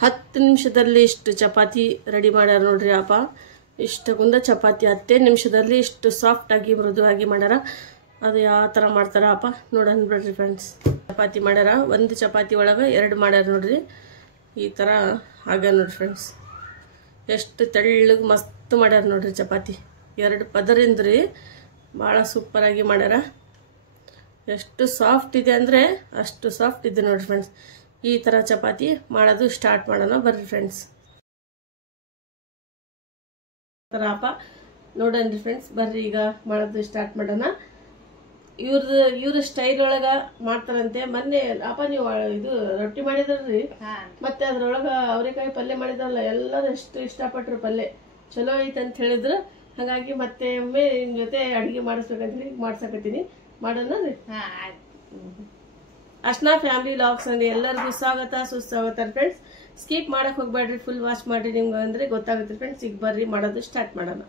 10 ನಿಮಿಷದಲ್ಲಿ ಇಷ್ಟು ಚಪಾತಿ ರೆಡಿ ಮಾಡ್ಯಾರ ನೋಡ್ರಿ ಅಪ್ಪ. ಇಷ್ಟಕ್ಕೊಂದ ಚಪಾತಿ 10 ನಿಮಿಷದಲ್ಲಿ ಇಷ್ಟು ಸಾಫ್ಟ್ ಆಗಿ ಮೃದುವಾಗಿ ಮಾಡ್ಯಾರ. ಅದು ಯಾವ ಥರ ಮಾಡ್ತಾರ ಅಪ್ಪ ನೋಡೋಣ ಬಿಡ್ರಿ ಫ್ರೆಂಡ್ಸ್. ಚಪಾತಿ ಮಾಡ್ಯಾರ, ಒಂದು ಚಪಾತಿ ಒಳಗೆ 2 ಮಾಡ್ಯಾರ ನೋಡ್ರಿ. ಈ ಥರ ಆಗ ನೋಡ್ರಿ ಫ್ರೆಂಡ್ಸ್. ಎಷ್ಟು ತೆಳ್ಳಗೆ ಮಸ್ತ್ ಮಾಡ್ಯಾರ ನೋಡ್ರಿ ಚಪಾತಿ. 2 ಪದರಿಂದ್ರಿ ಭಾಳ ಸೂಪರಾಗಿ ಮಾಡ್ಯಾರ. ಎಷ್ಟು ಸಾಫ್ಟ್ ಇದೆ ಅಂದರೆ ಅಷ್ಟು ಸಾಫ್ಟ್ ಇದೆ ನೋಡ್ರಿ ಫ್ರೆಂಡ್ಸ್. ಈ ಥರ ಚಪಾತಿ ಮಾಡೋದು ಸ್ಟಾರ್ಟ್ ಮಾಡೋಣ ಬರ್ರಿ ಫ್ರೆಂಡ್ಸ್. ಅಪ್ಪ ನೋಡನ್ರಿ ಫ್ರೆಂಡ್ಸ್, ಬರ್ರಿ ಈಗ ಮಾಡೋದು ಸ್ಟಾರ್ಟ್ ಮಾಡೋಣ. ಇವ್ರ ಸ್ಟೈಲ್ ಒಳಗ ಮಾಡ್ತಾರಂತೆ. ಮೊನ್ನೆ ಅಪ್ಪ ನೀವು ಇದು ರೊಟ್ಟಿ ಮಾಡಿದ್ರಿ, ಮತ್ತೆ ಅದ್ರೊಳಗ ಅವರೆಕಾಯಿ ಪಲ್ಯ ಮಾಡಿದ್ರಲ್ಲ, ಎಲ್ಲರೂ ಎಷ್ಟು ಇಷ್ಟಪಟ್ರು. ಪಲ್ಯ ಚಲೋ ಐತೆ ಅಂತ ಹೇಳಿದ್ರು. ಹಾಗಾಗಿ ಮತ್ತೆ ಒಮ್ಮೆ ನಿಮ್ ಜೊತೆ ಅಡಿಗೆ ಮಾಡಿಸ್ಬೇಕಂತ ಹೇಳಿ ಮಾಡ್ಸಕತ್ತೀನಿ. ಮಾಡೋಣ ರೀ. ಅರ್ಶನಾ ಫ್ಯಾಮಿಲಿ ವ್ಲಾಗ್ಸ್ ಅಂడి ಎಲ್ಲರಿಗೂ ಸ್ವಾಗತ ಸುಸ್ವಾಗತ ಫ್ರೆಂಡ್ಸ್. ಸ್ಕಿಪ್ ಮಾಡಕ್ ಹೋಗ್ಬೇಡ್ರಿ, ಫುಲ್ ವಾಚ್ ಮಾಡಿ ನಿಮ್ಗೆ ಅಂದ್ರೆ ಗೊತ್ತಾಗುತ್ತೆ ಫ್ರೆಂಡ್ಸ್. ಈಗ ಬರ್ರಿ ಮಾಡೋದು ಸ್ಟಾರ್ಟ್ ಮಾಡೋಣ.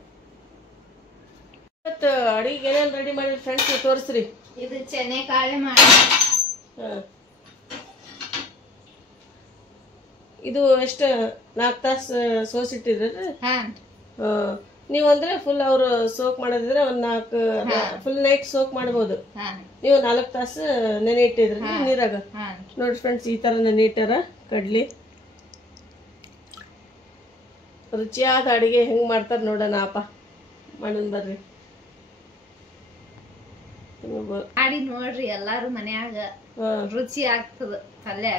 ಇವತ್ತು ಅಡಿಗೆ ಏನೇನು ರೆಡಿ ಮಾಡಿ ಫ್ರೆಂಡ್ಸ್ ತೋರಿಸ್ರಿ. ಇದು ಚೆನ್ನೆಕಾಳು ಮಾಡಿ. ಇದು ಎಷ್ಟು 4 ತಾಸು ಸೋಸಿಟ್ಟಿದ್ರಿ? ನೀವು ಅಂದ್ರೆ ಫುಲ್ ಅವ್ರು ಸೋಕ್ ಮಾಡೋದಿದ್ರೆ ಒಂದ್ 4 ಫುಲ್ ನೈಟ್ ಸೋಕ್ ಮಾಡಬಹುದು. ನೀವು 4 ತಾಸು ನೆನೆ ಇಟ್ಟಿದ್ರಿ ನೀರಾಗ. ನೋಡ್ರಿ ಫ್ರೆಂಡ್ಸ್, ಈ ತರ ನೆನೆ ಇಟ್ಟಾರ ಕಡ್ಲಿ. ರುಚಿಯಾದ ಅಡಿಗೆ ಹೆಂಗ್ ಮಾಡ್ತಾರ ನೋಡೋಣ ಅಪ್ಪ. ಮಾಡೋಣ ಬರ್ರಿ. ಮಾಡಿ ನೋಡ್ರಿ ಎಲ್ಲಾರು ಮನ್ಯಾಗ. ರುಚಿ ಆಗ್ತದ ಪಲ್ಯ.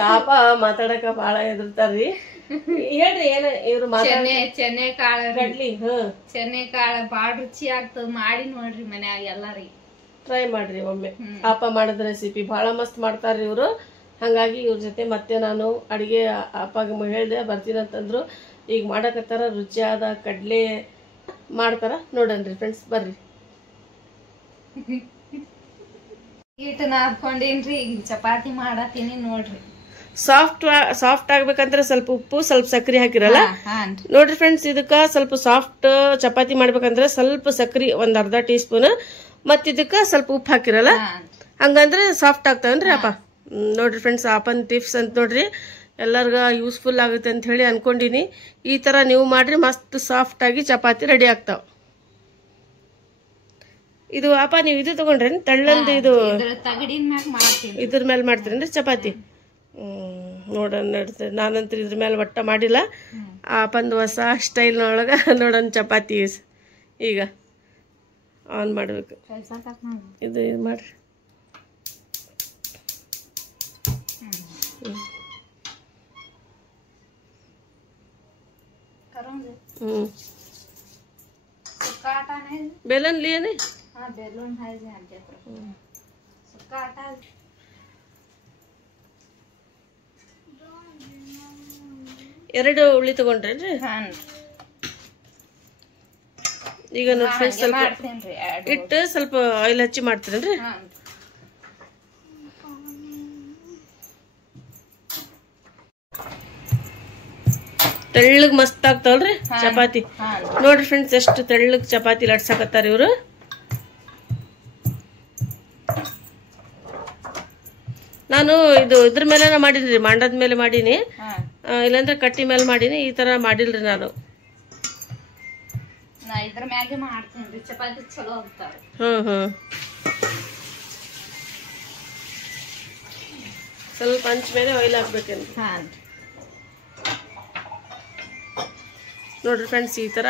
ಪಾಪ ಮಾತಾಡಕ ಬಾಳ ಎದುರ್ತಾರ್ರಿ. ಹೇಳ್ರಿ ಏನ ಇವ್ರು ಚೆನ್ನೆಕಾಳು ಕಡ್ಲಿ. ಚೆನ್ನೆಕಾಳು ಬಾಳ ರುಚಿ ಆಗ್ತದ. ಮಾಡಿ ನೋಡ್ರಿ ಮನ್ಯಾಗ ಎಲ್ಲಾರಿ ಟ್ರೈ ಮಾಡ್ರಿ ಒಮ್ಮೆ. ಪಾಪ ಮಾಡದ ರೆಸಿಪಿ ಬಹಳ ಮಸ್ತ್ ಮಾಡ್ತಾರ್ರಿ ಇವ್ರು. ಹಂಗಾಗಿ ಇವ್ರ ಜೊತೆ ಮತ್ತೆ ನಾನು ಅಡಿಗೆ ಅಪ್ಪಗೆ ಹೇಳ್ದೆ ಬರ್ತೀನಂತಂದ್ರು. ಈಗ ಮಾಡಕತ್ತಾರ. ರುಚಿಯಾದ ಕಡ್ಲೆ ಮಾಡ್ತಾರ ನೋಡನ್ರಿ ಫ್ರೆಂಡ್ಸ್ ಬರ್ರಿ. ಹಿಟ್ಟ ನಾದ್ಕೊಂಡೇನ್ರಿ, ಈಗ ಚಪಾತಿ ಮಾಡತೀನಿ ನೋಡ್ರಿ. ಸಾಫ್ಟ್ ಆಗ್ಬೇಕಂದ್ರೆ ಸ್ವಲ್ಪ ಉಪ್ಪು ಸ್ವಲ್ಪ ಸಕ್ರಿ ಹಾಕಿರಲ್ಲ ನೋಡ್ರಿ ಫ್ರೆಂಡ್ಸ್. ಇದಕ್ಕ ಸ್ವಲ್ಪ ಸಾಫ್ಟ್ ಚಪಾತಿ ಮಾಡ್ಬೇಕಂದ್ರೆ ಸ್ವಲ್ಪ ಸಕ್ರಿ ಒಂದ್ ಅರ್ಧ ಟೀ ಸ್ಪೂನ್, ಮತ್ ಇದಕ್ಕ ಸ್ವಲ್ಪ ಉಪ್ಪು ಹಾಕಿರಲ್ಲ, ಹಂಗಂದ್ರೆ ಸಾಫ್ಟ್ ಆಗ್ತಾವನ್ರಿ ಅಪ್ಪ. ನೋಡ್ರಿ ಫ್ರೆಂಡ್ಸ್, ಅಪ್ಪನ್ ಟಿಪ್ಸ್ ಅಂತ ನೋಡ್ರಿ, ಎಲ್ಲರಿಗ ಯೂಸ್ಫುಲ್ ಆಗುತ್ತೆ ಅಂತ ಹೇಳಿ ಅನ್ಕೊಂಡಿನಿ. ಈ ತರ ನೀವು ಮಾಡ್ರಿ, ಮಸ್ತ್ ಸಾಫ್ಟ್ ಆಗಿ ಚಪಾತಿ ರೆಡಿ ಆಗ್ತಾವ. ಇದು ಅಪ್ಪ ನೀವು ಇದು ತಗೊಂಡ್ರೇನ್ ತಳ್ಳಂದು? ಇದು ಇದ್ರ ಮೇಲೆ ಮಾಡ್ತೀರೇನ್ರಿ ಚಪಾತಿ? ನೋಡೋಣ ನಡ್ತೇನೆ. ನಾನಂತರ ಇದ್ರ ಮೇಲೆ ಒಟ್ಟ ಮಾಡಿಲ್ಲ. ಅಪ್ಪಂದು ಹೊಸ ಸ್ಟೈಲ್ನೊಳಗ ನೋಡೋಣ ಚಪಾತಿ ಈಗ ಆನ್ ಮಾಡ್ಬೇಕು. ಇದು ಮಾಡ್ರಿ. बेलन लिए नहीं? हाँ बेलन है जी आंटी पर सुक्का आटा. ಎರಡು ಉಳ್ಳಿ ತಗೊಂಡ್ರೇನ್ರಿ? ಈಗ ನೋಡಿ ಫ್ರೆಂಡ್ಸ್, ಸ್ವಲ್ಪ ಇಟ್ಟು ಸ್ವಲ್ಪ ಆಯಿಲ್ ಹಚ್ಚಿ ಮಾಡ್ತೀರೇನ್ರಿ? ತೆಳ್ಳಗ್ ಮಸ್ತ್ ಆಗ್ತಾವಲ್ರಿ ಚಪಾತಿ. ನೋಡ್ರಿ ಫ್ರೆಂಡ್ಸ್, ಎಷ್ಟು ತೆಳ್ಳಗ್ ಚಪಾತಿ ಲಟ್ಸಾಕತ್ತಾರ ಇವ್ರು. ನಾನು ಇದು ಇದ್ರ ಮೇಲೆ ಮಾಡೀನಿ, ಮಾಂಡದ ಮೇಲೆ ಮಾಡೀನಿ, ಇಲ್ಲಾಂದ್ರೆ ಕಟ್ಟಿ ಮೇಲೆ ಮಾಡೀನಿ. ಈ ತರ ಮಾಡಿಲ್ರಿ ನಾನು. ಇದ್ರ ಮ್ಯಾಗೆ ಮಾಡ್ತೀನಿ ಚಪಾತಿ ಚಲೋ ಆಗ್ತಾವ. ಸ್ವಲ್ಪ ಹಂಚ ಮೇಲೆ ಆಯಿಲ್ ಹಾಕ್ಬೇಕೇನ್ರಿ? ನೋಡ್ರಿ ಫ್ರೆಂಡ್ಸ್, ಈ ತರ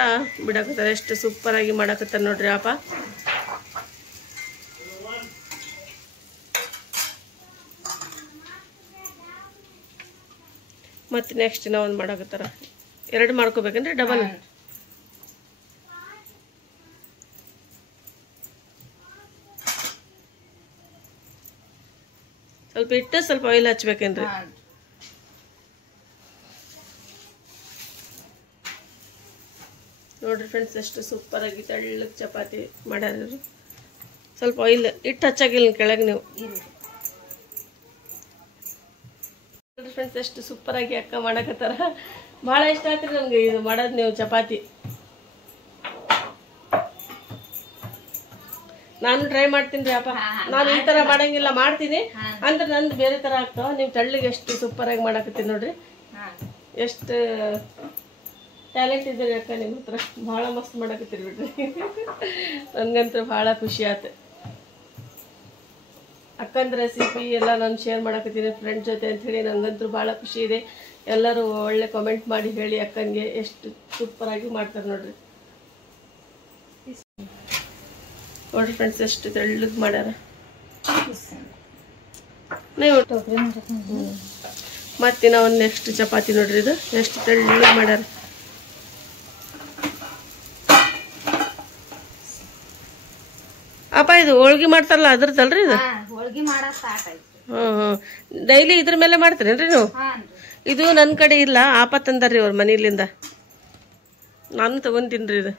ಬಿಡಕತ್ತಾರ. ಎಷ್ಟು ಸೂಪರ್ ಆಗಿ ಮಾಡಕತ್ತಾರ ನೋಡ್ರಿ ಅಪ್ಪ. ಮತ್ತೆ ನೆಕ್ಸ್ಟ್ ಇನ್ನೂ ಒಂದು ಮಾಡಕತ್ತಾರ. 2 ಮಾಡ್ಕೋಬೇಕಂದ್ರೆ ಡಬಲ್. ಸ್ವಲ್ಪ ಇಟ್ಟು ಸ್ವಲ್ಪ ಆಯಿಲ್ ಹಚ್ಬೇಕೇನ್ರಿ? ನೋಡ್ರಿ ಫ್ರೆಂಡ್ಸ್, ಎಷ್ಟು ಸೂಪರ್ ಆಗಿ ತೆಳ್ಳಗೆ ಚಪಾತಿ ಮಾಡ್ಯಾರ. ಸ್ವಲ್ಪ ಆಯಿಲ್ ಇಟ್ಟು ಹಚ್ಚಾಗಿಲ್ಲ ಕೆಳಗೆ ನೀವು. ಫ್ರೆಂಡ್ಸ್, ಎಷ್ಟು ಸೂಪರ್ ಆಗಿ ಅಕ್ಕ ಮಾಡಕತ್ತಾರ. ಬಹಳ ಇಷ್ಟ ಆಗ್ತದೆ ನಮ್ಗೆ ಇದು ಮಾಡೋದು ನೀವು ಚಪಾತಿ. ನಾನು ಟ್ರೈ ಮಾಡ್ತೀನಿ ರೀ ಅಪ್ಪ. ನಾನು ಈ ತರ ಮಾಡಂಗಿಲ್ಲ, ಮಾಡ್ತೀನಿ ಅಂದ್ರೆ ನಂದು ಬೇರೆ ತರ ಆಗ್ತಾವ. ನೀವು ತೆಳ್ಳಗೆ ಎಷ್ಟು ಸೂಪರ್ ಆಗಿ ಮಾಡಕತ್ತೀನಿ ನೋಡ್ರಿ. ಎಷ್ಟು ಟ್ಯಾಲೆಂಟ್ ಇದ್ದೀರಿ ಅಕ್ಕ ನಿಮ್ಮ ಹತ್ರ. ಭಾಳ ಮಸ್ತ್ ಮಾಡಕತ್ತೀರಿ ಬಿಡ್ರಿ. ನನ್ಗಂತೂ ಭಾಳ ಖುಷಿ ಆಯ್ತು. ಅಕ್ಕಂದ ರೆಸಿಪಿ ಎಲ್ಲ ನಾನು ಶೇರ್ ಮಾಡಕತ್ತೀನಿ ಫ್ರೆಂಡ್ ಜೊತೆ ಅಂತ ಹೇಳಿ ನನಗಂತೂ ಭಾಳ ಖುಷಿ ಇದೆ. ಎಲ್ಲರೂ ಒಳ್ಳೆ ಕಾಮೆಂಟ್ ಮಾಡಿ ಹೇಳಿ ಅಕ್ಕನಿಗೆ ಎಷ್ಟು ಸೂಪರ್ ಆಗಿ ಮಾಡ್ತಾರೆ ನೋಡ್ರಿ. ನೋಡ್ರಿ ಫ್ರೆಂಡ್ಸ್ ಎಷ್ಟು ತೆಳ್ಳಗೆ ಮಾಡ್ಯಾರ. ನೀವು ಮತ್ತಿನ ಒಂದು ನೆಕ್ಸ್ಟ್ ಚಪಾತಿ ನೋಡ್ರಿ, ಇದು ಎಷ್ಟು ತೆಳ್ಳಗೆ ಮಾಡ್ಯಾರ. ಅಪ್ಪ ಇದು ಹೋಳ್ಗಿ ಮಾಡ್ತಾರಲ್ಲ ಅದ್ರದಲ್ರಿ ಇದು? ಡೈಲಿ ಇದ್ರ ಮೇಲೆ ಮಾಡ್ತೀರೇನ್ರಿ ನೀವು? ಇದು ನನ್ನ ಕಡೆ ಇಲ್ಲ, ಆಪ ತಂದಾರ್ರಿ ಅವ್ರ ಮನೆಯಲ್ಲಿಂದ. ನಾನು ತಗೊಂತೀನ್ರಿ ಇದು.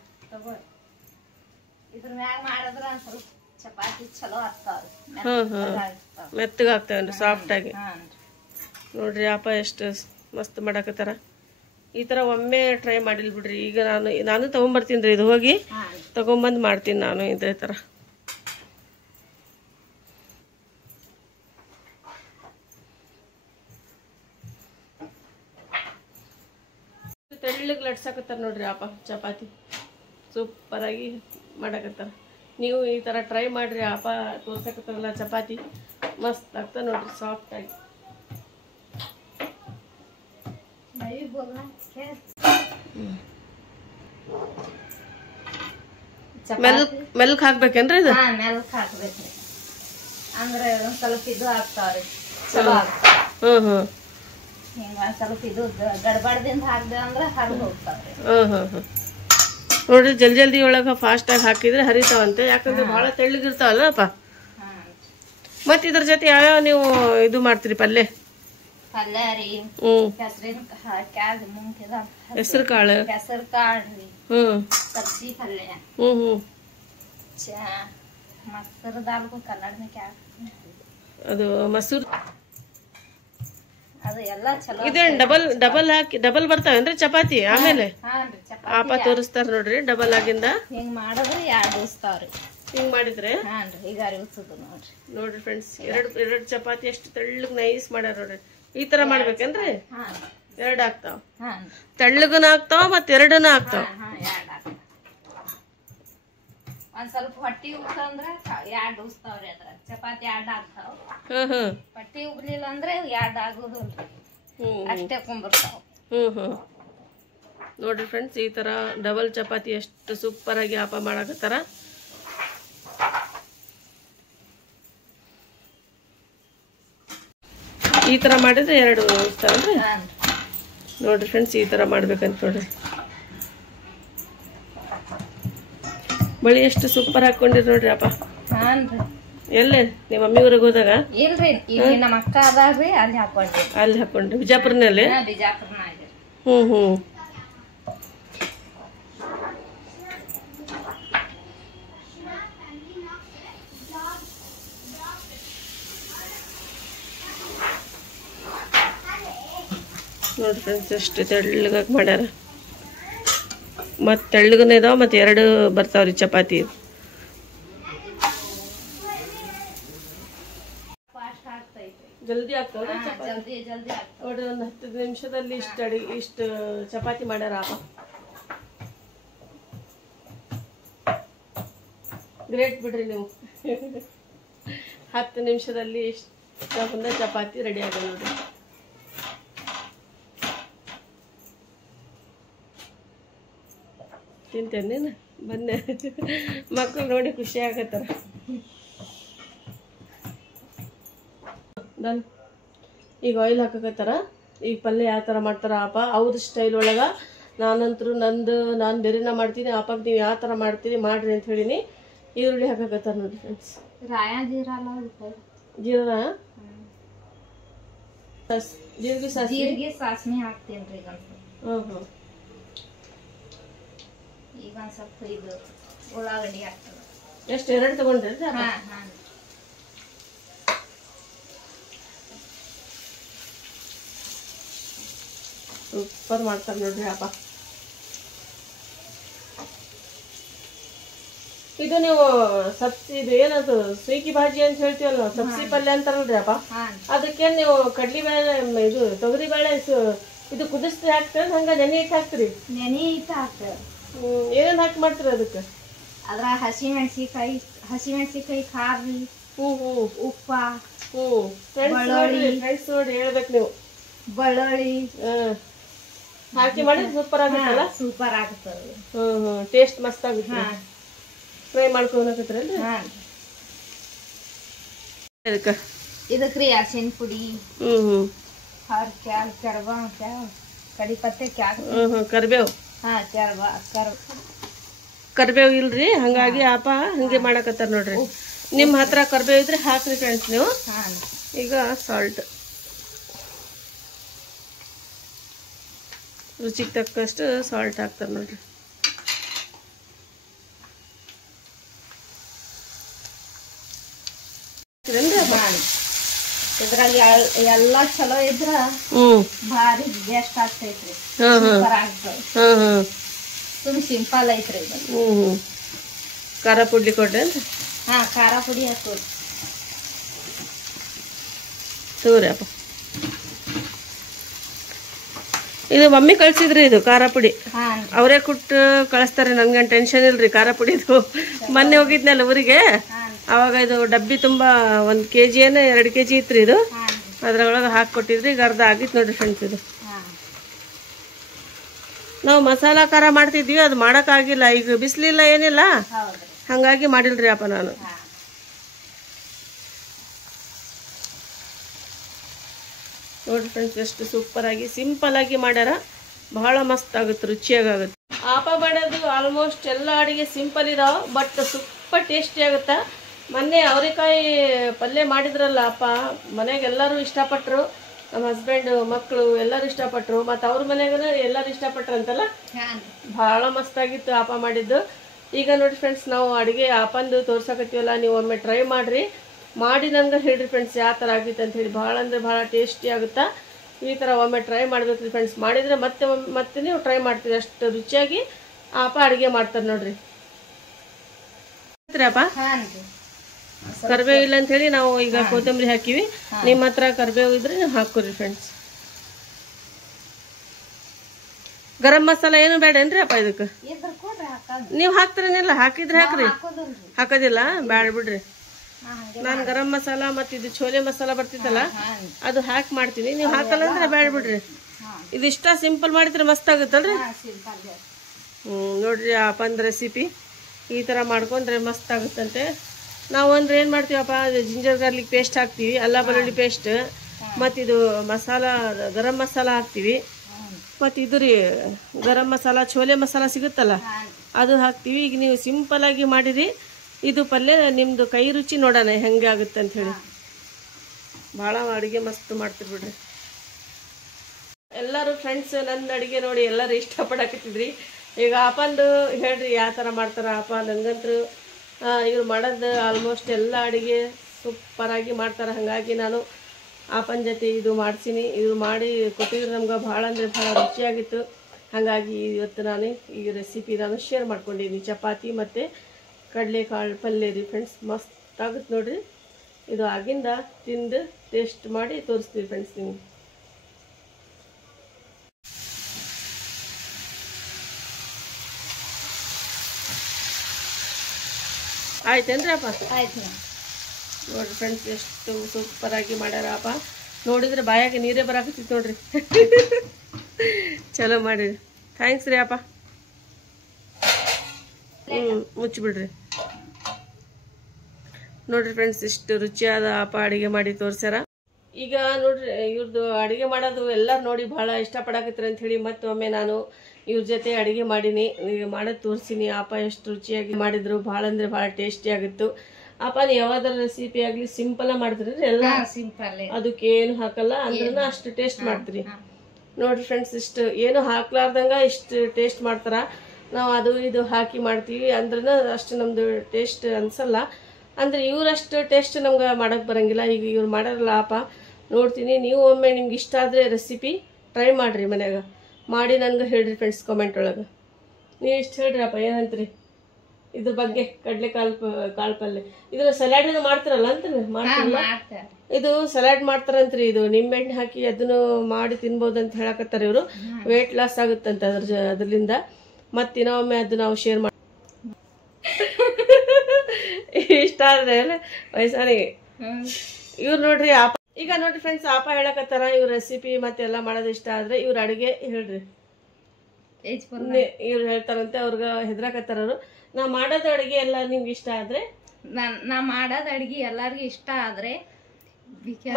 ಮೆತ್ತಗೆ ಆಗ್ತಾವೇನ್ರಿ, ಸಾಫ್ಟ್ ಆಗಿ. ನೋಡ್ರಿ ಆಪ ಎಷ್ಟು ಮಸ್ತ್ ಮಾಡಾಕತ್ತಾರ. ಈ ತರ ಒಮ್ಮೆ ಟ್ರೈ ಮಾಡಿಲ್ ಬಿಡ್ರಿ. ಈಗ ನಾನು ತಗೊಂಬರ್ತೀನಿ ಇದು, ಹೋಗಿ ತಗೊಂಬಂದ್ ಮಾಡ್ತೀನಿ ನಾನು ಇದೇ ತರ. ತೆಳ್ಳಗೆ ಲಟ್ಸಾಕತ್ತಾರ ನೋಡ್ರಿ ಅಪ್ಪ ಚಪಾತಿ. ಸೂಪರ್ ಆಗಿ ಮಾಡಕತ್ತಾರ. ನೀವು ಈ ತರ ಟ್ರೈ ಮಾಡ್ರಿ. ಅಪ್ಪ ತೋರ್ಸಕತ್ತಾರಲ್ಲ ಚಪಾತಿ ಮಸ್ತ್ ಆಗ್ತದ ನೋಡ್ರಿ, ಸಾಫ್ಟ್ ಆಗಿ. ಮೆಲ್ಕ್ ಹಾಕ್ಬೇಕೇನ್ರಿ ಇದು? ಮೆಲ್ಕ್ ಹಾಕ್ಬೇಕ್ರಿ, ಅಂದ್ರೆ ಒಂದ್ ಸ್ವಲ್ಪ ಇದು ಆಗ್ತಾವ್ರಿ. ಹಿಂಗ ಸ್ವಲ್ಪ ಇದು ಗಡ್ಬಡ್ದಿಂದ ಹಾಕ್ದೆ ಅಂದ್ರೆ ಹರಿದು ಹೋಗ್ತಾವ್ರಿ. ನೋಡ್ರಿ ಜಲ್ದಿ ಒಳಗ ಫಾಸ್ಟ್ ಆಗಿ ಹಾಕಿದ್ರೆ ಹರಿತಾವಂತೆ, ಯಾಕಂದ್ರೆ ಬಹಳ ತೆಳ್ಳಗಿರ್ತಾವಲ್ಲಪ್ಪ. ಮತ್ ಇದ್ರ ಜೊತೆ ಯಾವ್ಯಾವ ನೀವು ಇದು ಮಾಡ್ತೀರಿ ಪಲ್ಯ? ಪಲ್ಯ ರೀ, ಹೆಸರು ಕಾಳು, ಹೆಸರು ಕಾಳು ರೀ, ಸಬ್ಜಿ ಪಲ್ಯ, ಮಸೂರ್ ದಾಲ್ ಕನ್ನಡ ಅದು ಮಸೂರ್. ಅದು ಎಲ್ಲ ಚಲೋ. ಇದೇನ್ ಡಬಲ್ ಹಾಕಿ ಡಬಲ್ ಬರ್ತಾವೇನ್ರಿ ಚಪಾತಿ? ಆಮೇಲೆ ಆಪ ತೋರಿಸ್ತಾರ ನೋಡ್ರಿ ಡಬಲ್ ಆಗಿಂದ. ಹಿಂಗ್ ಮಾಡಿದ್ರೆ 2 ದಿವಸ್ತಾವ್ರಿ. ಹಿಂಗ್ ಮಾಡಿದ್ರೆ ಈಗ ಅರಿವಿಸೋದು ನೋಡ್ರಿ. ನೋಡ್ರಿ ಫ್ರೆಂಡ್ಸ್, ಎರಡು ಚಪಾತಿ ಎಷ್ಟು ತೆಳ್ಳಗ್ ನೈಸ್ ಮಾಡ್ಯಾರ ನೋಡ್ರಿ. ಈ ತರ ಮಾಡ್ಬೇಕೇನ್ರಿ? 2 ಆಗ್ತಾವ, ತೆಳ್ಳಗನ ಆಗ್ತಾವ ಮತ್ 2ನ ಆಗ್ತಾವ. ಒಂದ್ ಸ್ವಲ್ಪ ಹೊಟ್ಟಿ ಉಗ್ತಂದ್ರ 2 ಉಸ್ತಾವ್ರಿ. ಅದ್ರ ಚಪಾತಿ 2 ಆಗ್ತಾವ. ಹೊಟ್ಟಿ ಉಗ್ಲಿಲ್ಲ ಅಂದ್ರೆ 2 ಆಗುದಿಲ್ರಿ, ಅಷ್ಟೇ ಕುಂಬರ್ತಾವ. ನೋಡ್ರಿ ಫ್ರೆಂಡ್ಸ್, ಈ ತರ ಡಬಲ್ ಚಪಾತಿ ಎಷ್ಟು ಸೂಪರ್ ಆಗಿ ಆಪ ಮಾಡಕತ್ತಾರ. ಈ ತರ ಮಾಡಿದ್ರೆ 2 ಉಸ್ತಾವಲ್ರಿ. ನೋಡ್ರಿ ಫ್ರೆಂಡ್ಸ್, ಈ ತರ ಮಾಡ್ಬೇಕಂತ ನೋಡ್ರಿ. ಬಳಿ ಎಷ್ಟು ಸೂಪರ್ ಹಾಕೊಂಡಿರಿ ನೋಡ್ರಿ ಅಪ್ಪ. ಎಲ್ಲೇ ನಿಮ್ಮ ಮಮ್ಮಿ ಊರಿಗೆ ಹೋದಾಗ? ಇಲ್ರಿ, ಈಗ ನಮ್ಮ ಅಕ್ಕ ಅದಾರ್ರಿ, ಅಲ್ಲಿ ಹಾಕೊಂಡ್ರಿ. ಅಲ್ಲಿ ಹಾಕೊಂಡ್ರಿ ಬಿಜಾಪುರ್ನಲ್ಲಿ? ಬಿಜಾಪುರ್ನಾಗ. ನೋಡ್ರಿ ಫ್ರೆಂಡ್ಸ್ ಎಷ್ಟು ತೆಳ್ಳಗಾಗಿ ಮಾಡ್ಯಾರ. ಮತ್ತು ತೆಳ್ಳಗನ ಇದಾವ, ಮತ್ತು 2 ಬರ್ತಾವ್ರಿ ಚಪಾತಿ. ಜಲ್ದಿ ಆಗ್ತಾವ ನೋಡ್ರಿ. ಒಂದು 10 ನಿಮಿಷದಲ್ಲಿ ಇಷ್ಟು ಚಪಾತಿ ಮಾಡ್ಯಾರ ಅಪ್ಪ. ಗ್ರೇಟ್ ಬಿಡ್ರಿ ನೀವು. 10 ನಿಮಿಷದಲ್ಲಿ ಇಷ್ಟು ಚಪಾತಿ ರೆಡಿ ಆಗ ನೋಡ್ರಿ. ತಿಂತೇನೇನು? ಬನ್ನಿ, ಮಕ್ಕಳು ನೋಡಿ ಖುಷಿ ಆಗತ್ತಾರ. ಈಗ ಆಯಿಲ್ ಹಾಕಕತ್ತಾರ. ಈಗ ಪಲ್ಯ ಯಾವ ಥರ ಮಾಡ್ತಾರ ಅಪ್ಪ ಅವ್ರ ಸ್ಟೈಲ್ ಒಳಗ. ನಾನಂತರೂ ನಾನು ಬೇರೆನ ಮಾಡ್ತೀನಿ, ಅಪ್ಪಾಗ ನೀವು ಯಾವ ಥರ ಮಾಡ್ತೀರಿ ಮಾಡ್ರಿ ಅಂತ ಹೇಳಿನಿ. ಈರುಳ್ಳಿ ಹಾಕಕತ್ತಾರ ನೋಡಿ ಫ್ರೆಂಡ್ಸ್. ಜೀರಾ, ಜೀರಿಗೆ ಸಾಸಿವೆ ಹಾಕ್ತೇನ್ರಿ. ಈಗ ಒಂದ್ ಸ್ವಲ್ಪ ಇದು ಉಳ್ಳಾಗಡ್ಡಿ ಹಾಕ್ತದೆ. ಎಷ್ಟು 2 ತಗೊಂಡ್ರಿ? ಸೂಪರ್ ಮಾಡ್ತಾರೆ ನೋಡ್ರಿ ಅಪ್ಪ. ಇದು ಇದು ನೀವು ಸಬ್ಸಿ ಇದು ಏನದು ಸ್ವೀಕಿ ಭಾಜಿ ಅಂತ ಹೇಳ್ತೀವಲ್ಲ ನಾವು, ಸಬ್ಸಿ ಪಲ್ಯ ಅಂತಾರಲ್ರಿ ಅಪ್ಪ. ಅದಕ್ಕೆ ನೀವು ಕಡ್ಲಿ ಬೇಳೆ ಇದು ತೊಗರಿ ಬೇಳೆ ಇದು ಕುದಿಸ್ತಿ ಹಾಕ್ತೀರ ಹಂಗ ನೆನೆ ಇಟ್ಟು ಹಾಕ್ತೀರಿ? ನೆನೆ ಇಟ್ಟು ಹಾಕ್ತೇವೆ. ಏನೇನ್ ಹಾಕಿ ಮಾಡ್ತೀರ ಅದಕ್ಕೆ? ಅದ್ರ ಹಸಿಮೆಣಸಿಕಾಯಿ ಖಾರ ರೀ, ಉಪ್ಪ, ಫ್ರೆಂಡ್ಸ್ ನೋಡಿ ಹೇಳ್ಬೇಕು ನೀವು. ಬೆಳ್ಳುಳ್ಳಿ ಹಾಕಿ ಮಾಡಿ ಸೂಪರ್ ಆಗುತ್ತಲ್ಲ? ಸೂಪರ್ ಆಗುತ್ತದ. ಟೇಸ್ಟ್ ಮಸ್ತ್ ಆಗುತ್ತೆ. ಫ್ರೈ ಮಾಡ್ಕೊಳಕತ್ರಲ್ರಿ ಅದಕ್ಕೆ? ಇದಕ್ರಿ ಅರಿಶಿನ ಪುಡಿ, ಕಡಿಪತ್ತೆ, ಕರಿಬೇವು. ಕರಿಬೇವು ಇಲ್ರಿ, ಹಂಗಾಗಿ ಅಪ್ಪ ಹಂಗೆ ಮಾಡಕತ್ತಾರ ನೋಡ್ರಿ. ನಿಮ್ ಹತ್ರ ಕರಿಬೇವು ಇದ್ರೆ ಹಾಕ್ರಿ ಫ್ರೆಂಡ್ಸ್ ನೀವು. ಈಗ ಸಾಲ್ಟ್ ರುಚಿಗೆ ತಕ್ಕಷ್ಟು ಸಾಲ್ಟ್ ಹಾಕ್ತಾರ ನೋಡ್ರಿ. ಇದ್ರಾಗ ಎಲ್ಲಾ ಚಲೋ ಇದ್ರ ಭಾರಿ ಬೆಸ್ಟ್ ಆಗ್ತೈತ್ರಿ. ಸೂಪರ್ ಆಗ್ತದ. ಸುಮ್ ಸಿಂಪಲ್ ಐತ್ರಿ ಇದು. ಖಾರ ಪುಡಿ ಕೊಡ್ರಿ. ಖಾರ ಪುಡಿ ಹಾಕೋರಿ ತಗೋರಿ ಅಪ್ಪ. ಇದು ಮಮ್ಮಿ ಕಳ್ಸಿದ್ರಿ ಇದು ಖಾರ ಪುಡಿ. ಅವರೇ ಕೊಟ್ಟು ಕಳಿಸ್ತಾರೆ, ನನ್ಗೇನು ಟೆನ್ಷನ್ ಇಲ್ರಿ ಖಾರ ಪುಡಿದು. ಮೊನ್ನೆ ಹೋಗಿದ್ನಲ್ಲ ಊರಿಗೆ, ಅವಾಗ ಇದು ಡಬ್ಬಿ ತುಂಬಾ 1 kg ಏನೋ 2 kg ಇತ್ರಿ ಇದು. ಅದ್ರೊಳಗೆ ಹಾಕೊಟ್ಟಿದ್ರಿ. ಈಗ ಅರ್ಧ ಆಗಿತ್ತು ನೋಡ್ರಿ ಫ್ರೆಂಡ್ಸ್. ಇದು ನಾವು ಮಸಾಲಾ ಖಾರ ಮಾಡ್ತಿದ್ವಿ, ಅದು ಮಾಡಕ್ಕಾಗಿಲ್ಲ. ಈಗ ಬಿಸಿಲಿಲ್ಲ ಏನಿಲ್ಲ, ಹಂಗಾಗಿ ಮಾಡಿಲ್ರಿ ಅಪ್ಪ ನಾನು. ನೋಡ್ರಿ ಫ್ರೆಂಡ್ಸ್ ಎಷ್ಟು ಸೂಪರ್ ಆಗಿ ಸಿಂಪಲ್ ಆಗಿ ಮಾಡ್ಯಾರ. ಬಹಳ ಮಸ್ತ್ ಆಗುತ್ತೆ, ರುಚಿಯಾಗುತ್ತೆ. ಆಪ ಮಾಡೋದು ಆಲ್ಮೋಸ್ಟ್ ಎಲ್ಲ ಅಡಿಗೆ ಸಿಂಪಲ್ ಇದಾವ, ಬಟ್ ಸೂಪರ್ ಟೇಸ್ಟಿ ಆಗುತ್ತಾ. ಮೊನ್ನೆ ಅವರೆಕಾಯಿ ಪಲ್ಯ ಮಾಡಿದ್ರಲ್ಲ ಅಪ್ಪ, ಮನೆಗೆ ಎಲ್ಲರೂ ಇಷ್ಟಪಟ್ಟರು. ನಮ್ಮ ಹಸ್ಬೆಂಡ್, ಮಕ್ಕಳು ಎಲ್ಲರೂ ಇಷ್ಟಪಟ್ಟರು. ಮತ್ತು ಅವ್ರ ಮನೆಗೂ ಎಲ್ಲರೂ ಇಷ್ಟಪಟ್ರಂತಲ್ಲ, ಭಾಳ ಮಸ್ತಾಗಿತ್ತು ಆಪ ಮಾಡಿದ್ದು. ಈಗ ನೋಡಿ ಫ್ರೆಂಡ್ಸ್, ನಾವು ಅಡುಗೆ ಆಪಂದು ತೋರ್ಸಕತ್ತೀವಲ್ಲ, ನೀವು ಒಮ್ಮೆ ಟ್ರೈ ಮಾಡಿರಿ. ಮಾಡಿ ನಂಗೆ ಹೇಳ್ರಿ ಫ್ರೆಂಡ್ಸ್ ಯಾವ ಥರ ಆಗಿತ್ತು ಅಂತ ಹೇಳಿ. ಭಾಳ ಅಂದರೆ ಭಾಳ ಟೇಸ್ಟಿ ಆಗುತ್ತಾ. ಈ ಥರ ಒಮ್ಮೆ ಟ್ರೈ ಮಾಡ್ಬೇಕ್ರಿ ಫ್ರೆಂಡ್ಸ್. ಮಾಡಿದರೆ ಮತ್ತೆ ನೀವು ಟ್ರೈ ಮಾಡ್ತೀರಿ. ಅಷ್ಟು ರುಚಿಯಾಗಿ ಆಪ ಅಡುಗೆ ಮಾಡ್ತಾರೆ ನೋಡ್ರಿ ಅಪ್ಪ. ಕರಿಬೇವು ಇಲ್ಲ ಅಂತ ಹೇಳಿ ನಾವು ಈಗ ಕೊತ್ತಂಬರಿ ಹಾಕಿವಿ. ನಿಮ್ಮ ಹತ್ರ ಕರಿಬೇವು ಇದ್ರೆ ನೀವು ಹಾಕೋರಿ ಫ್ರೆಂಡ್ಸ್. ಗರಂ ಮಸಾಲ ಏನು ಬೇಡೇನ್ರಿ ಅಪ್ಪ ಇದಕ್ಕೆ? ನೀವು ಹಾಕ್ತಿರನಿಲ್ಲ? ಹಾಕಿದ್ರೆ ಹಾಕ್ರಿ, ಹಾಕೋದಿಲ್ಲ ಬ್ಯಾಡ ಬಿಡ್ರಿ. ನಾನು ಗರಂ ಮಸಾಲ ಮತ್ತು ಇದು ಛೋಲೆ ಮಸಾಲ ಬರ್ತಿತ್ತಲ್ಲ, ಅದು ಹಾಕಿ ಮಾಡ್ತೀನಿ. ನೀವು ಹಾಕಲ್ಲ ಅಂದ್ರೆ ಬ್ಯಾಡ ಬಿಡ್ರಿ. ಇದಿಷ್ಟ ಸಿಂಪಲ್ ಮಾಡಿದ್ರೆ ಮಸ್ತ್ ಆಗುತ್ತಲ್ರಿ. ನೋಡ್ರಿ ಅಪ್ಪಂದು ರೆಸಿಪಿ ಈ ಥರ ಮಾಡ್ಕೊಂಡ್ರೆ ಮಸ್ತ್ ಆಗುತ್ತಂತೆ. ನಾವು ಅಂದ್ರೆ ಏನು ಮಾಡ್ತೀವಪ್ಪ, ಜಿಂಜರ್ ಗಾರ್ಲಿಕ್ ಪೇಸ್ಟ್ ಹಾಕ್ತೀವಿ, ಅಲ್ಲ ಬೆಳ್ಳುಳ್ಳಿ ಪೇಸ್ಟ್, ಮತ್ತು ಇದು ಮಸಾಲ ಗರಂ ಮಸಾಲ ಹಾಕ್ತೀವಿ, ಮತ್ತು ಇದು ರೀ ಗರಂ ಮಸಾಲ ಛೋಲೆ ಮಸಾಲ ಸಿಗುತ್ತಲ್ಲ ಅದು ಹಾಕ್ತೀವಿ. ಈಗ ನೀವು ಸಿಂಪಲಾಗಿ ಮಾಡಿರಿ. ಇದು ಪಲ್ಯ ನಿಮ್ಮದು ಕೈ ರುಚಿ ನೋಡೋಣ ಹೆಂಗೆ ಆಗುತ್ತೆ ಅಂತ ಹೇಳಿ. ಭಾಳ ಅಡುಗೆ ಮಸ್ತ್ ಮಾಡ್ತೀರಿ ಬಿಡ್ರಿ. ಎಲ್ಲರೂ ಫ್ರೆಂಡ್ಸ್ ನನ್ನ ಅಡುಗೆ ನೋಡಿ ಎಲ್ಲರೂ ಇಷ್ಟಪಡಕತ್ತಿದ್ರಿ. ಈಗ ಅಪ್ಪಂದು ಹೇಳ್ರಿ ಯಾವ ಥರ ಮಾಡ್ತಾರ ಅಪ್ಪ. ನನಗಂತೂ ಇವ್ರು ಮಾಡೋದು ಆಲ್ಮೋಸ್ಟ್ ಎಲ್ಲ ಅಡುಗೆ ಸೂಪರಾಗಿ ಮಾಡ್ತಾರೆ. ಹಾಗಾಗಿ ನಾನು ಅಪ್ಪನ ಜೊತೆ ಇದು ಮಾಡ್ತೀನಿ. ಇವ್ರು ಮಾಡಿ ಕೊಟ್ಟಿದ್ರು ನಮ್ಗೆ ಭಾಳ ಅಂದರೆ ಭಾಳ ರುಚಿಯಾಗಿತ್ತು. ಹಾಗಾಗಿ ಇವತ್ತು ನಾನು ಈ ರೆಸಿಪಿ ನಾನು ಶೇರ್ ಮಾಡ್ಕೊಂಡಿದ್ದೀನಿ. ಚಪಾತಿ ಮತ್ತು ಕಡಲೆಕಾಳು ಪಲ್ಯ ರೀ ಫ್ರೆಂಡ್ಸ್. ಮಸ್ತ್ ಆಗುತ್ತೆ ನೋಡ್ರಿ. ಇದು ಆಗಿಂದ ತಿಂದು ಟೇಸ್ಟ್ ಮಾಡಿ ತೋರಿಸ್ತೀವಿ ಫ್ರೆಂಡ್ಸ್ ನಿಮ್ಗೆ. ಆಯ್ತೇನ್ರಿ ಅಪ್ಪ? ಆಯ್ತು ನೋಡ್ರಿ ಫ್ರೆಂಡ್ಸ್ ಎಷ್ಟು ಸೂಪರಾಗಿ ಮಾಡ್ಯಾರಪ್ಪ. ನೋಡಿದ್ರೆ ಬಾಯಾಗೆ ನೀರೇ ಬರಾಕತ್ತಿತ್ತು ನೋಡ್ರಿ. ಚಲೋ ಮಾಡಿರಿ. ಥ್ಯಾಂಕ್ಸ್ ರೀ ಅಪ್ಪ. ಮುಚ್ಚಿಬಿಡ್ರಿ. ನೋಡ್ರಿ ಫ್ರೆಂಡ್ಸ್ ಇಷ್ಟು ರುಚಿಯಾದ ಅಪ್ಪ ಅಡುಗೆ ಮಾಡಿ ತೋರ್ಸ್ಯಾರ. ಈಗ ನೋಡ್ರಿ ಇವ್ರದ್ದು ಅಡುಗೆ ಮಾಡೋದು ಎಲ್ಲರೂ ನೋಡಿ ಭಾಳ ಇಷ್ಟಪಡಕತ್ರಿ ಅಂತ ಹೇಳಿ ಮತ್ತೊಮ್ಮೆ ನಾನು ಇವ್ರ ಜೊತೆ ಅಡುಗೆ ಮಾಡೀನಿ. ಈಗ ಮಾಡೋದು ತೋರಿಸಿನಿ. ಅಪ್ಪ ಎಷ್ಟು ರುಚಿಯಾಗಿ ಮಾಡಿದ್ರು. ಭಾಳ ಅಂದರೆ ಭಾಳ ಟೇಸ್ಟಿ ಆಗಿತ್ತು. ಅಪ್ಪ ನೀವು ಯಾವ್ದಾರ ರೆಸಿಪಿ ಆಗಲಿ ಸಿಂಪಲ್ ಮಾಡ್ತೀರಿ ಎಲ್ಲ, ಸಿಂಪಲ್, ಅದಕ್ಕೆ ಏನು ಹಾಕಲ್ಲ ಅಂದ್ರೂ ಅಷ್ಟು ಟೇಸ್ಟ್ ಮಾಡ್ತೀರಿ. ನೋಡ್ರಿ ಫ್ರೆಂಡ್ಸ್ ಇಷ್ಟು ಏನು ಹಾಕ್ಲಾರ್ದಂಗ ಇಷ್ಟು ಟೇಸ್ಟ್ ಮಾಡ್ತಾರ. ನಾವು ಅದು ಇದು ಹಾಕಿ ಮಾಡ್ತೀವಿ ಅಂದ್ರೂ ಅಷ್ಟು ನಮ್ದು ಟೇಸ್ಟ್ ಅನ್ಸಲ್ಲ. ಅಂದ್ರೆ ಇವರಷ್ಟು ಟೇಸ್ಟ್ ನಮ್ಗೆ ಮಾಡಕ್ ಬರಂಗಿಲ್ಲ. ಈಗ ಇವ್ರು ಮಾಡಾರಲ್ಲ ಅಪ್ಪ, ನೋಡ್ತೀನಿ. ನೀವು ಒಮ್ಮೆ ನಿಮ್ಗೆ ಇಷ್ಟ ಆದರೆ ರೆಸಿಪಿ ಟ್ರೈ ಮಾಡಿರಿ ಮನ್ಯಾಗ ಮಾಡಿ ನನಗೆ ಹೇಳ್ರಿ ಫ್ರೆಂಡ್ಸ್ ಕಮೆಂಟ್ ಒಳಗೆ. ನೀವು ಇಷ್ಟು ಹೇಳ್ರಿ ಅಪ್ಪ, ಏನಂತೀರಿ? ಇದ್ರ ಬಗ್ಗೆ ಕಡ್ಲೆ ಕಾಳು ಪಲ್ಯ ಇದ್ರ ಸಲಾಡ್ ಮಾಡ್ತಾರಲ್ಲ ಅಂತೀರಿ ಮಾಡ್ತಾರಲ್ಲ ಇದು ಸಲಾಡ್ ಮಾಡ್ತಾರಂತ್ರಿ ಇದು ನಿಂಬೆಹಣ್ಣು ಹಾಕಿ ಅದನ್ನು ಮಾಡಿ ತಿನ್ಬೋದು ಅಂತ ಹೇಳಕತ್ತಾರ ಇವರು ವೇಟ್ ಲಾಸ್ ಆಗುತ್ತಂತ ಅದ್ರಲಿಂದ ಮತ್ತೆ ಇನ್ನೊಮ್ಮೆ ಅದು ನಾವು ಶೇರ್ ಮಾಡಿ ಇಷ್ಟ ಆದ್ರೆ ವಯಸ್ಸಾನಿಗೆ ಇವ್ರು ನೋಡ್ರಿ ಈಗ ನೋಡ್ರಿ ಫ್ರೆಂಡ್ಸ್ ಆಪ ಹೇಳಕತ್ತಾರ ಇವ್ರ ರೆಸಿಪಿ ಮತ್ತೆ ಎಲ್ಲ ಮಾಡೋದು ಇಷ್ಟ ಆದ್ರೆ ಇವ್ರ ಅಡುಗೆ ಹೇಳ್ರಿ ಇವ್ರು ಹೇಳ್ತಾರಂತೆ ಅವ್ರಿಗೆ ಹೆದ್ರಾಕತ್ತಾರ ಅವ್ರು ನಾ ಮಾಡೋದ್ ಅಡುಗೆ ಎಲ್ಲ ನಿಮ್ಗೆ ಇಷ್ಟ ಆದ್ರೆ ನಾ ಮಾಡೋದ್ ಅಡ್ಗಿ ಎಲ್ಲಾರ್ಗು ಇಷ್ಟ ಆದ್ರೆ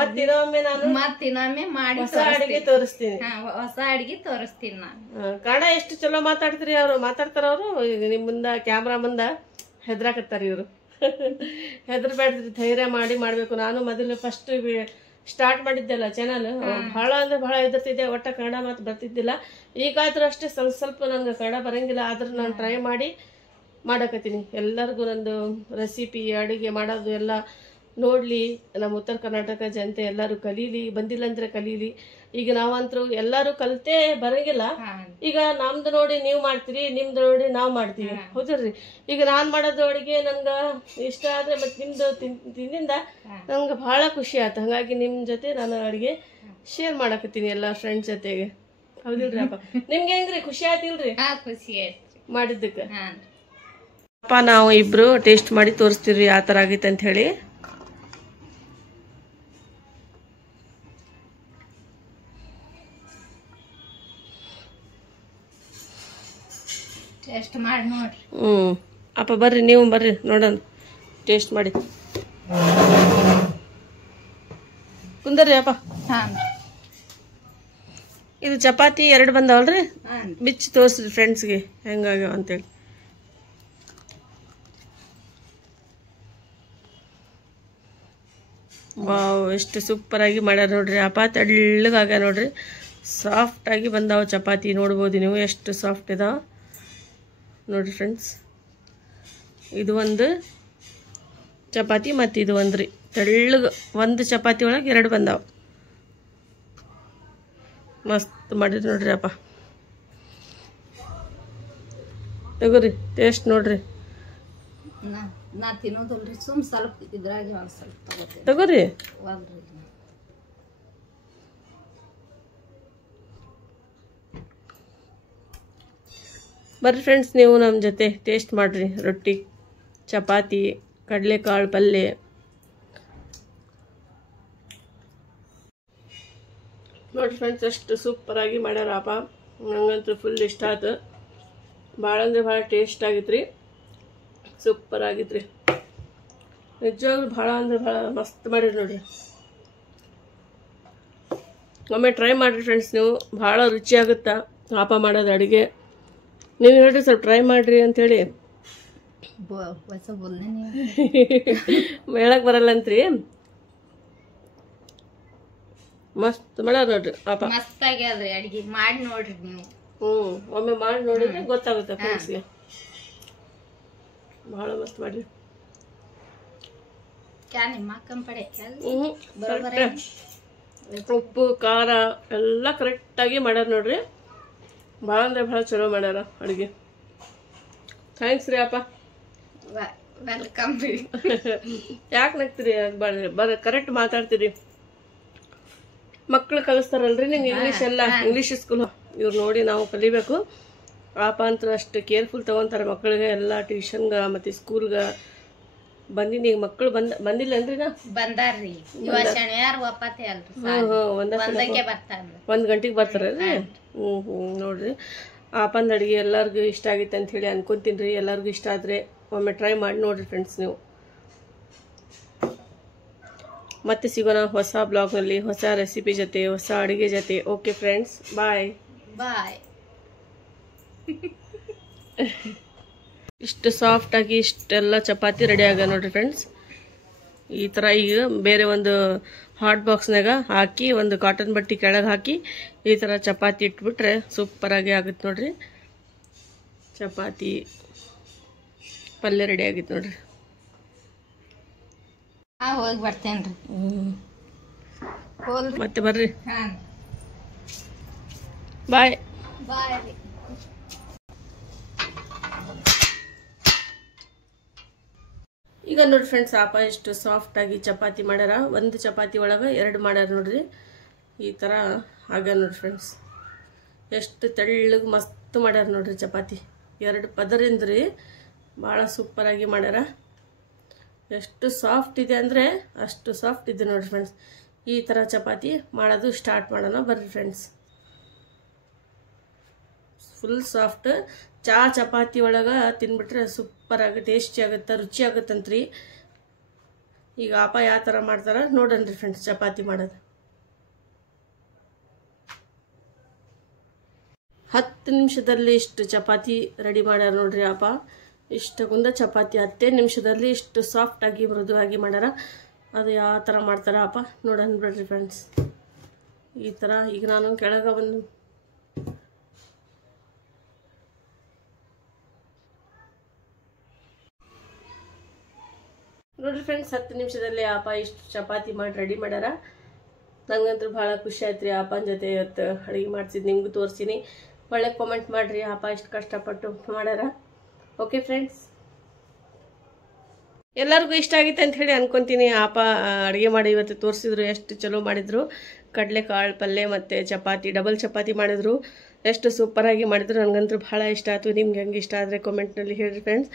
ಮತ್ತಿನ್ನೊಮ್ಮೆ ಮಾಡಿ ಹೊಸ ಅಡಿಗೆ ತೋರಿಸ್ತೀನಿ ಹೊಸ ಅಡ್ಗಿ ತೋರಿಸ್ತೀನಿ ನಾನು ಕನ್ನಡ ಎಷ್ಟು ಚಲೋ ಮಾತಾಡ್ತೀರಿ ಅವ್ರು ಮಾತಾಡ್ತಾರ ಅವರು ನಿಮ್ ಮುಂದ ಕ್ಯಾಮ್ರಾ ಮುಂದ ಹೆದ್ರಾಕತ್ತಾರ ಇವ್ರು ಹೆದರ್ಬೇಡ್ರಿ ಧೈರ್ಯ ಮಾಡಿ ಮಾಡ್ಬೇಕು ನಾನು ಮೊದಲು ಫಸ್ಟ್ ಸ್ಟಾರ್ಟ್ ಮಾಡಿದ್ದೆಲ್ಲ ಚಾನಲ್ ಬಹಳ ಅಂದ್ರೆ ಬಹಳ ಹೆದರ್ತಿದ್ದೆ ಒಟ್ಟ ಕನ್ನಡ ಮಾತು ಬರ್ತಿದ್ದಿಲ್ಲ ಈಗಾದ್ರೂ ಅಷ್ಟೇ ಸ್ವಲ್ಪ ನಂಗೆ ಕನ್ನಡ ಬರಂಗಿಲ್ಲ ಆದ್ರೂ ನಾನು ಟ್ರೈ ಮಾಡಿ ಮಾಡಕತ್ತೀನಿ ಎಲ್ಲರಿಗೂ ನಂದು ರೆಸಿಪಿ ಅಡುಗೆ ಮಾಡೋದು ಎಲ್ಲ ನೋಡ್ಲಿ ನಮ್ಮ ಉತ್ತರ ಕರ್ನಾಟಕ ಜನತೆ ಎಲ್ಲರೂ ಕಲೀಲಿ ಬಂದಿಲ್ಲ ಅಂದ್ರೆ ಕಲೀಲಿ ಈಗ ನಾವಂತರೂ ಎಲ್ಲರೂ ಕಲ್ತೇ ಬರಂಗಿಲ್ಲ ಈಗ ನಮ್ದು ನೋಡಿ ನೀವು ಮಾಡ್ತೀರಿ ನಿಮ್ದು ನೋಡಿ ನಾವು ಮಾಡ್ತೀವಿ ಹೌದ್ರಿ ಈಗ ನಾನ್ ಮಾಡೋದು ಅಡುಗೆ ನನ್ಗ ಇಷ್ಟ ಆದ್ರೆ ಮತ್ತೆ ನಿಮ್ದು ತಿಂದಿಂದ ನಂಗೆ ಬಹಳ ಖುಷಿ ಆಯ್ತು ಹಂಗಾಗಿ ನಿಮ್ ಜೊತೆ ನಾನು ಅಡುಗೆ ಶೇರ್ ಮಾಡಕತ್ತೀನಿ ಎಲ್ಲ ಫ್ರೆಂಡ್ಸ್ ಜೊತೆಗೆ ಹೌದಿಲ್ರಿ ಅಪ್ಪ ನಿಮ್ಗೆ ಹೆಂಗ್ರಿ ಖುಷಿ ಆಯ್ತಿಲ್ರಿ ಖುಷಿ ಆಯ್ತು ಮಾಡಿದ್ದಕ್ಕೆ ಅಪ್ಪ ನಾವು ಇಬ್ರು ಟೇಸ್ಟ್ ಮಾಡಿ ತೋರಿಸ್ತೀವ್ರಿ ಯಾವ ತರ ಆಗೈತೆ ಅಂತ ಹೇಳಿ ಟೇಸ್ಟ್ ಮಾಡಿ ನೋಡ್ರಿ ಅಪ್ಪ ಬರ್ರಿ ನೀವು ಬರ್ರಿ ನೋಡೋಣ ಟೇಸ್ಟ್ ಮಾಡಿ ಕುಂದರ್ರಿ ಅಪ್ಪ ಇದು ಚಪಾತಿ 2 ಬಂದಾವಲ್ರಿ ಬಿಚ್ಚಿ ತೋರಿಸ್ರಿ ಫ್ರೆಂಡ್ಸ್ಗೆ ಹೆಂಗಾಗ್ಯಾವ ಅಂತೇಳಿ ವಾವ್ ಎಷ್ಟು ಸೂಪರ್ ಆಗಿ ಮಾಡ್ಯಾರ ನೋಡ್ರಿ ಅಪ್ಪ ತೆಳ್ಳಗಾಗ್ಯ ನೋಡ್ರಿ ಸಾಫ್ಟ್ ಆಗಿ ಬಂದಾವ ಚಪಾತಿ ನೋಡ್ಬೋದು ನೀವು ಎಷ್ಟು ಸಾಫ್ಟ್ ಇದಾವ ನೋಡ್ರಿ ಫ್ರೆಂಡ್ಸ್ ಇದು ಒಂದು ಚಪಾತಿ ಮತ್ತು ಇದು ಒಂದ್ರಿ ತೆಳ್ಳಗೆ ಒಂದು ಚಪಾತಿ ಒಳಗೆ 2 ಬಂದಾವ ಮಸ್ತ್ ಮಾಡಿದ್ರಿ ನೋಡ್ರಿ ಅಪ್ಪ ತಗೋರಿ ಟೇಸ್ಟ್ ನೋಡ್ರಿ ನಾ ತಿನ್ನೋದಲ್ರಿ ಸುಮ್ ಸ್ವಲ್ಪ ಇದ್ರಾಗಿ ಒಂದ್ ಸ್ವಲ್ಪ ತಗೋರಿ ಬರ್ರಿ ಫ್ರೆಂಡ್ಸ್ ನೀವು ನಮ್ಮ ಜೊತೆ ಟೇಸ್ಟ್ ಮಾಡ್ರಿ ರೊಟ್ಟಿ ಚಪಾತಿ ಕಡಲೆಕಾಳು ಪಲ್ಯ ನೋಡಿ ಫ್ರೆಂಡ್ಸ್ ಎಷ್ಟು ಸೂಪರಾಗಿ ಮಾಡ್ಯಾರಪ್ಪ ನಂಗಂತೂ ಫುಲ್ ಇಷ್ಟ ಆಯ್ತು ಭಾಳ ಅಂದ್ರೆ ಭಾಳ ಟೇಸ್ಟ್ ಆಗಿತ್ರಿ ಸೂಪರ್ ಆಗಿತ್ರಿ ನಿಜವಾಗ್ಲೂ ಭಾಳ ಅಂದ್ರೆ ಭಾಳ ಮಸ್ತ್ ಮಾಡಿರಿ ನೋಡ್ರಿ ಒಮ್ಮೆ ಟ್ರೈ ಮಾಡಿರಿ ಫ್ರೆಂಡ್ಸ್ ನೀವು ಭಾಳ ರುಚಿ ಆಗುತ್ತಾ ಪಾಪ ಮಾಡೋದು ಅಡುಗೆ ನೀವು ಹೇಳ್ರಿ ಸ್ವಲ್ಪ ಟ್ರೈ ಮಾಡ್ರಿ ಅಂಥೇಳಿ ಹೇಳಕ್ ಬರಲ್ಲ ಅಂತ್ರಿ ಮಸ್ತ್ ಮಾಡ್ಯಾರ ನೋಡ್ರಿ ಪಾಪ ಮಸ್ತ್ ಆಗ್ಯಾದ್ರಿ ಅಡಿಗೆ ಮಾಡಿ ನೋಡ್ರಿ ನೀವು ಒಮ್ಮೆ ಮಾಡಿ ನೋಡಿದ್ರೆ ಗೊತ್ತಾಗುತ್ತೆ ಫ್ರೆಂಡ್ಸ್ಗೆ ಬಹಳ ಮಸ್ತ್ ಮಾಡ್ರಿ ಉಪ್ಪು ಖಾರ ಎಲ್ಲ ಕರೆಕ್ಟಾಗಿ ಮಾಡ್ಯಾರ ನೋಡ್ರಿ ಭಾಳ ಅಂದ್ರೆ ಭಾಳ ಚಲೋ ಮಾಡ್ಯಾರ ಅಡುಗೆ ಥ್ಯಾಂಕ್ಸ್ ರೀ ಅಪ್ಪ ವೆಲ್ಕಮ್ ರೀ ಯಾಕೆ ನಗ್ತೀರಿ ಬರ ಕರೆಕ್ಟ್ ಮಾತಾಡ್ತೀರಿ ಮಕ್ಳು ಕಲಿಸ್ತಾರಲ್ರಿ ನಿಮ್ಗೆ ಇಂಗ್ಲೀಷ್ ಎಲ್ಲ ಇಂಗ್ಲೀಷ್ ಸ್ಕೂಲ್ ಇವ್ರು ನೋಡಿ ನಾವು ಕಲಿಬೇಕು ಪಾಪ ಅಂತ ಅಷ್ಟು ಕೇರ್ಫುಲ್ ತಗೊಂತಾರೆ ಮಕ್ಕಳಿಗೆ ಎಲ್ಲ ಟ್ಯೂಷನ್ಗೆ ಮತ್ತು ಸ್ಕೂಲ್ಗೆ ಬಂದಿನಿ ಈಗ ಮಕ್ಕಳು ಬಂದಿಲ್ಲ ಅನ್ರಿ ನಾ ಬಂದಾರ್ರಿ ಶನಿವಾರ ಒಪ್ಪತ್ತೆ ಅಲ್ರಿ 1 ಗಂಟೆಗೆ ಬರ್ತಾರಲ್ರಿ ನೋಡ್ರಿ ಪಾಪಂದ ಅಡುಗೆ ಎಲ್ಲರಿಗೂ ಇಷ್ಟ ಆಗಿತ್ತು ಅಂತ ಹೇಳಿ ಅನ್ಕೊಂತೀನಿ ರೀ ಎಲ್ಲರಿಗೂ ಇಷ್ಟ ಆದರೆ ಒಮ್ಮೆ ಟ್ರೈ ಮಾಡಿ ನೋಡ್ರಿ ಫ್ರೆಂಡ್ಸ್ ನೀವು ಮತ್ತೆ ಸಿಗೋಣ ಹೊಸ ಬ್ಲಾಗ್ನಲ್ಲಿ ಹೊಸ ರೆಸಿಪಿ ಜೊತೆ ಹೊಸ ಅಡುಗೆ ಜೊತೆ ಓಕೆ ಫ್ರೆಂಡ್ಸ್ ಬಾಯ್ ಬಾಯ್ ಇಷ್ಟು ಸಾಫ್ಟಾಗಿ ಇಷ್ಟೆಲ್ಲ ಚಪಾತಿ ರೆಡಿ ಆಗ ನೋಡ್ರಿ ಫ್ರೆಂಡ್ಸ್ ಈ ಥರ ಈಗ ಬೇರೆ ಒಂದು ಹಾಟ್ ಬಾಕ್ಸ್ನಾಗ ಹಾಕಿ ಒಂದು ಕಾಟನ್ ಬಟ್ಟೆ ಕೆಳಗೆ ಹಾಕಿ ಈ ಥರ ಚಪಾತಿ ಇಟ್ಬಿಟ್ರೆ ಸೂಪರಾಗಿ ಆಗುತ್ತೆ ನೋಡ್ರಿ ಚಪಾತಿ ಪಲ್ಯ ರೆಡಿ ಆಗಿತ್ತು ನೋಡ್ರಿ ಹೋಗಿ ಬರ್ತೇನ್ರಿ ಮತ್ತೆ ಬರ್ರಿ ಬಾಯ್ ಬಾಯ್ ಈಗ ನೋಡಿ ಫ್ರೆಂಡ್ಸ್ ಆಪ ಎಷ್ಟು ಸಾಫ್ಟಾಗಿ ಚಪಾತಿ ಮಾಡ್ಯಾರ. ಒಂದು ಚಪಾತಿ ಒಳಗೆ 2 ಮಾಡ್ಯಾರ ನೋಡ್ರಿ. ಈ ಥರ ಆಗ ನೋಡಿ ಫ್ರೆಂಡ್ಸ್ ಎಷ್ಟು ತೆಳ್ಳಗೆ ಮಸ್ತ್ ಮಾಡ್ಯಾರ ನೋಡ್ರಿ ಚಪಾತಿ. 2 ಪದರಿಂದ ರೀ ಭಾಳ ಸೂಪರಾಗಿ ಮಾಡ್ಯಾರ. ಎಷ್ಟು ಸಾಫ್ಟ್ ಇದೆ ಅಂದರೆ ಅಷ್ಟು ಸಾಫ್ಟ್ ಇದೆ ನೋಡ್ರಿ ಫ್ರೆಂಡ್ಸ್. ಈ ಥರ ಚಪಾತಿ ಮಾಡೋದು ಸ್ಟಾರ್ಟ್ ಮಾಡೋಣ ಬರ್ರಿ ಫ್ರೆಂಡ್ಸ್. ಫುಲ್ ಸಾಫ್ಟ್ ಚಪಾತಿ ಒಳಗೆ ತಿನ್ಬಿಟ್ರೆ ಸೂಪರಾಗಿ ಟೇಸ್ಟಿ ಆಗುತ್ತೆ, ರುಚಿ ಆಗುತ್ತಂತ್ರಿ. ಈಗ ಆಪ ಯಾವ ಥರ ಮಾಡ್ತಾರ ನೋಡನ್ರಿ ಫ್ರೆಂಡ್ಸ್ ಚಪಾತಿ ಮಾಡೋದು. 10 ನಿಮಿಷದಲ್ಲಿ ಇಷ್ಟು ಚಪಾತಿ ರೆಡಿ ಮಾಡ್ಯಾರ ನೋಡ್ರಿ ಆಪ. ಇಷ್ಟಕ್ಕೊಂದ ಚಪಾತಿ 10 ನಿಮಿಷದಲ್ಲಿ ಇಷ್ಟು ಸಾಫ್ಟಾಗಿ ಮೃದುವಾಗಿ ಮಾಡ್ಯಾರ. ಅದು ಯಾವ ಥರ ಮಾಡ್ತಾರ ಆಪ ನೋಡೋಣ ಬಿಡ್ರಿ ಫ್ರೆಂಡ್ಸ್. ಈ ಥರ ಈಗ ನಾನು ಕೆಳಗೆ ಬಂದು ನೋಡ್ರಿ ಫ್ರೆಂಡ್ಸ್ 10 ನಿಮಿಷದಲ್ಲಿ ಆಪ ಇಷ್ಟು ಚಪಾತಿ ಮಾಡಿ ರೆಡಿ ಮಾಡ್ಯಾರ. ನಂಗಂತೂ ಭಾಳ ಖುಷಿ ಆಯ್ತು ರೀ ಆಪನ ಜೊತೆ ಇವತ್ತು ಅಡುಗೆ ಮಾಡ್ಸಿದ್ದು ನಿಮ್ಗೂ ತೋರಿಸ್ತೀನಿ. ಒಳ್ಳೆ ಕಾಮೆಂಟ್ ಮಾಡಿರಿ ಆಪ ಇಷ್ಟು ಕಷ್ಟಪಟ್ಟು ಮಾಡ್ಯಾರ. ಓಕೆ ಫ್ರೆಂಡ್ಸ್, ಎಲ್ಲರಿಗೂ ಇಷ್ಟ ಆಗಿತ್ತು ಅಂತ ಹೇಳಿ ಅನ್ಕೊತೀನಿ. ಆಪ ಅಡುಗೆ ಮಾಡಿ ಇವತ್ತು ತೋರಿಸಿದ್ರು, ಎಷ್ಟು ಚಲೋ ಮಾಡಿದ್ರು. ಕಡಲೆಕಾಳು ಪಲ್ಯ ಮತ್ತು ಚಪಾತಿ, ಡಬಲ್ ಚಪಾತಿ ಮಾಡಿದ್ರು. ಎಷ್ಟು ಸೂಪರಾಗಿ ಮಾಡಿದ್ರು. ನನಗಂತೂ ಭಾಳ ಇಷ್ಟ ಆಯಿತು. ನಿಮ್ಗೆ ಹೆಂಗೆ ಇಷ್ಟ ಆದರೆ ಕಾಮೆಂಟ್ನಲ್ಲಿ ಹೇಳಿರಿ ಫ್ರೆಂಡ್ಸ್.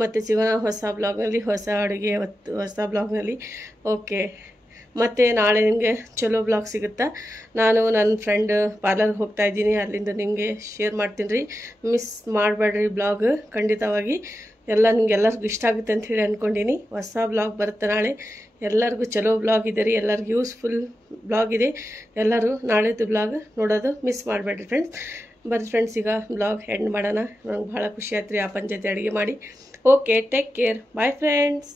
ಮತ್ತು ಸಿಗೋಣ ಹೊಸ ಬ್ಲಾಗ್ನಲ್ಲಿ, ಹೊಸ ಅಡುಗೆ ಹೊಸ ಬ್ಲಾಗ್ನಲ್ಲಿ. ಓಕೆ, ಮತ್ತು ನಾಳೆ ನಿಮಗೆ ಚಲೋ ಬ್ಲಾಗ್ ಸಿಗುತ್ತಾ. ನಾನು ನನ್ನ ಫ್ರೆಂಡ್ ಪಾರ್ಲರ್ಗೆ ಹೋಗ್ತಾ ಇದ್ದೀನಿ, ಅಲ್ಲಿಂದ ನಿಮಗೆ ಶೇರ್ ಮಾಡ್ತೀನಿ ರೀ. ಮಿಸ್ ಮಾಡಬೇಡ್ರಿ ಬ್ಲಾಗ್. ಖಂಡಿತವಾಗಿ ನಿಮ್ಗೆಲ್ಲರಿಗೂ ಇಷ್ಟ ಆಗುತ್ತೆ ಅಂತ ಹೇಳಿ ಅಂದ್ಕೊಂಡಿನಿ. ಹೊಸ ಬ್ಲಾಗ್ ಬರುತ್ತೆ ನಾಳೆ. ಎಲ್ಲರಿಗೂ ಚಲೋ ಬ್ಲಾಗ್ ಇದೆ ರೀ, ಎಲ್ಲರಿಗೂ ಯೂಸ್ಫುಲ್ ಬ್ಲಾಗ್ ಇದೆ. ಎಲ್ಲರೂ ನಾಳೆದು ಬ್ಲಾಗ್ ನೋಡೋದು ಮಿಸ್ ಮಾಡಬೇಡ್ರಿ ಫ್ರೆಂಡ್ಸ್. ಬರ್ರಿ ಫ್ರೆಂಡ್ಸ್, ಈಗ ಬ್ಲಾಗ್ ಎಂಡ್ ಮಾಡೋಣ. ನಂಗೆ ಭಾಳ ಖುಷಿ ಆಯ್ತು ರೀ ಆಪನ ಜೊತೆ ಅಡುಗೆ ಮಾಡಿ. Okay, take care, bye friends.